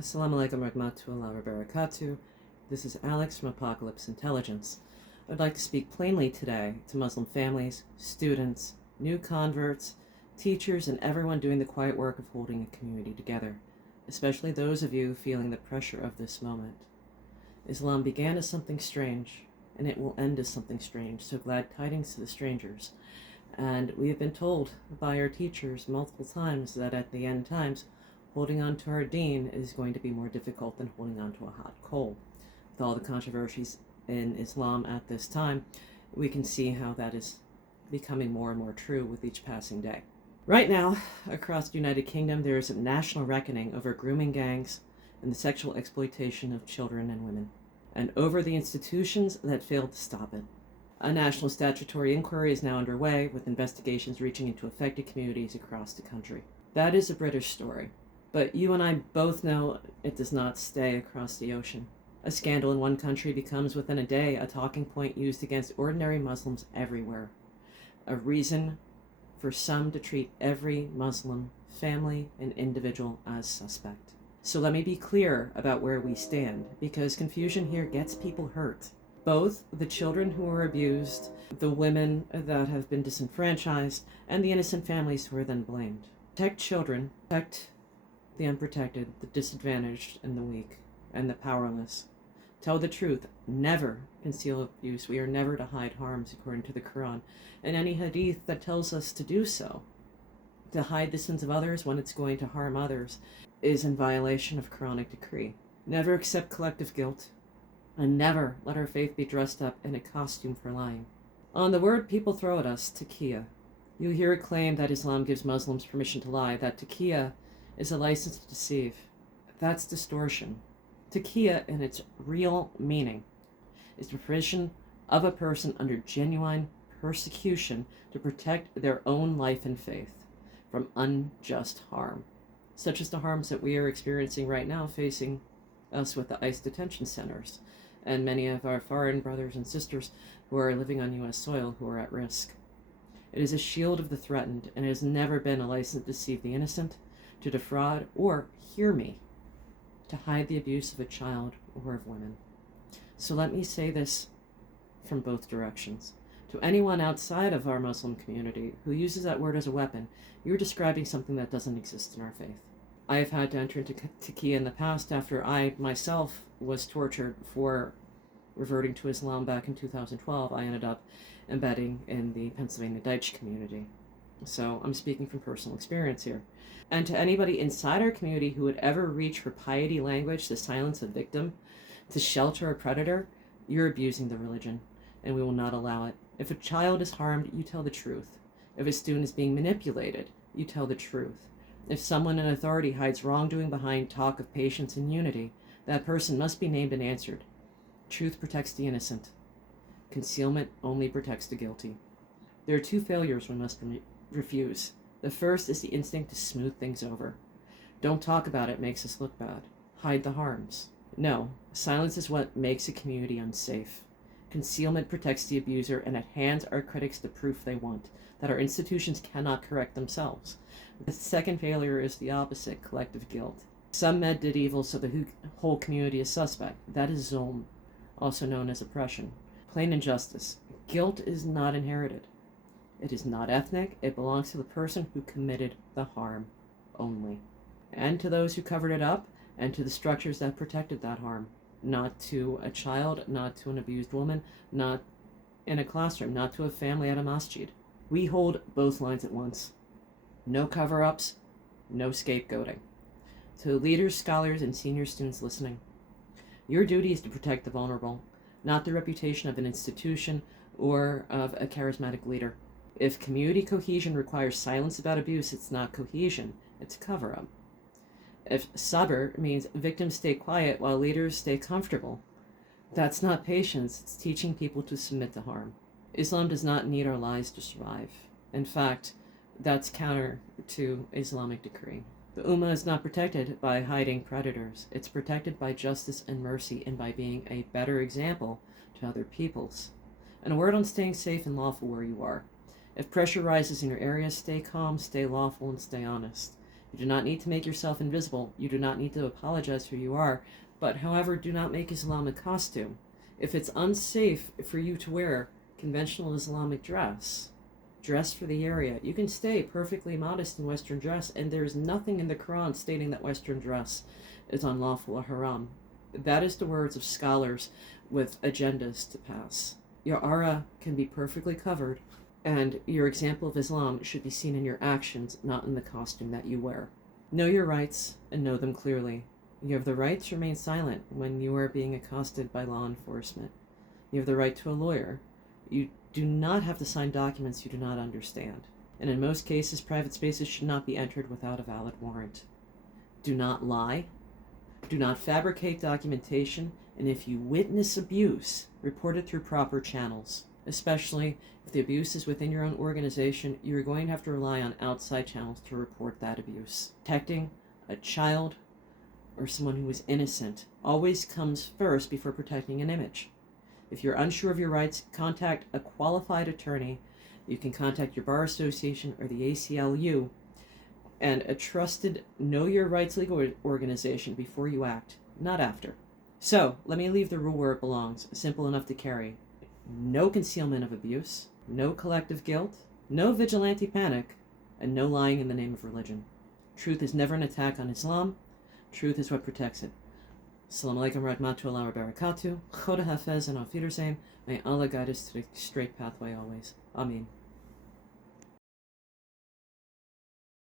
As-salaamu alaykum wa barakatuh. This is Alex from Apocalypse.Intelligence. I'd like to speak plainly today to Muslim families, students, new converts, teachers, and everyone doing the quiet work of holding a community together, especially those of you feeling the pressure of this moment. Islam began as something strange, and it will end as something strange, so glad tidings to the strangers. And we have been told by our teachers multiple times that at the end times, holding on to our deen is going to be more difficult than holding on to a hot coal. With all the controversies in Islam at this time, we can see how that is becoming more and more true with each passing day. Right now, across the United Kingdom, there is a national reckoning over grooming gangs and the sexual exploitation of children and women, and over the institutions that failed to stop it. A national statutory inquiry is now underway, with investigations reaching into affected communities across the country. That is a British story. But you and I both know it does not stay across the ocean. A scandal in one country becomes within a day a talking point used against ordinary Muslims everywhere. A reason for some to treat every Muslim family and individual as suspect. So let me be clear about where we stand, because confusion here gets people hurt. Both the children who are abused, the women that have been disenfranchised, and the innocent families who are then blamed. Protect children, protect the unprotected, the disadvantaged, and the weak, and the powerless. Tell the truth. Never conceal abuse. We are never to hide harms, according to the Quran, and any hadith that tells us to do so. To hide the sins of others when it's going to harm others is in violation of Quranic decree. Never accept collective guilt, and never let our faith be dressed up in a costume for lying. On the word people throw at us, taqiyya. You hear it claimed that Islam gives Muslims permission to lie, that taqiyya is a license to deceive. That's distortion. Taqiyya, in its real meaning, is the provision of a person under genuine persecution to protect their own life and faith from unjust harm, such as the harms that we are experiencing right now facing us with the ICE detention centers and many of our foreign brothers and sisters who are living on U.S. soil who are at risk. It is a shield of the threatened, and it has never been a license to deceive the innocent, to defraud, or, hear me, to hide the abuse of a child or of women. So let me say this from both directions. To anyone outside of our Muslim community who uses that word as a weapon, you're describing something that doesn't exist in our faith. I have had to enter into taqiyya in the past after I myself was tortured for reverting to Islam back in 2012. I ended up embedding in the Pennsylvania Dutch community. So I'm speaking from personal experience here. And to anybody inside our community who would ever reach for piety language to silence a victim, to shelter a predator, you're abusing the religion, and we will not allow it. If a child is harmed, you tell the truth. If a student is being manipulated, you tell the truth. If someone in authority hides wrongdoing behind talk of patience and unity, that person must be named and answered. Truth protects the innocent. Concealment only protects the guilty. There are two failures we must refuse. The first is the instinct to smooth things over. Don't talk about it makes us look bad. Hide the harms. No, silence is what makes a community unsafe. Concealment protects the abuser, and it hands our critics the proof they want, that our institutions cannot correct themselves. The second failure is the opposite, collective guilt. Some men did evil, so the whole community is suspect. That is zulm, also known as oppression. Plain injustice. Guilt is not inherited. It is not ethnic. It belongs to the person who committed the harm only, and to those who covered it up, and to the structures that protected that harm. Not to a child, not to an abused woman, not in a classroom, not to a family at a masjid. We hold both lines at once. No cover-ups, no scapegoating. To leaders, scholars, and senior students listening, your duty is to protect the vulnerable, not the reputation of an institution or of a charismatic leader. If community cohesion requires silence about abuse, it's not cohesion, it's cover-up. If sabr means victims stay quiet while leaders stay comfortable, that's not patience, it's teaching people to submit to harm. Islam does not need our lies to survive. In fact, that's counter to Islamic decree. The Ummah is not protected by hiding predators. It's protected by justice and mercy, and by being a better example to other peoples. And a word on staying safe and lawful where you are. If pressure rises in your area, stay calm, stay lawful, and stay honest. You do not need to make yourself invisible. You do not need to apologize for who you are. But, however, do not make Islam a costume. If it's unsafe for you to wear conventional Islamic dress for the area, you can stay perfectly modest in Western dress, and there is nothing in the Quran stating that Western dress is unlawful or haram. That is the words of scholars with agendas to pass. Your aura can be perfectly covered, and your example of Islam should be seen in your actions, not in the costume that you wear. Know your rights and know them clearly. You have the right to remain silent when you are being accosted by law enforcement. You have the right to a lawyer. You do not have to sign documents you do not understand. And in most cases, private spaces should not be entered without a valid warrant. Do not lie. Do not fabricate documentation. And if you witness abuse, report it through proper channels. Especially if the abuse is within your own organization, you're going to have to rely on outside channels to report that abuse. Protecting a child or someone who is innocent always comes first before protecting an image. If you're unsure of your rights, contact a qualified attorney. You can contact your bar association or the ACLU and a trusted Know Your Rights legal organization before you act, not after. So, let me leave the rule where it belongs, simple enough to carry. No concealment of abuse, no collective guilt, no vigilante panic, and no lying in the name of religion. Truth is never an attack on Islam. Truth is what protects it. As-salaamu alaykum wa rahmatullahi wa barakatuh. Khoda hafez and auf Wiedersehen. May Allah guide us to the straight pathway always. Ameen.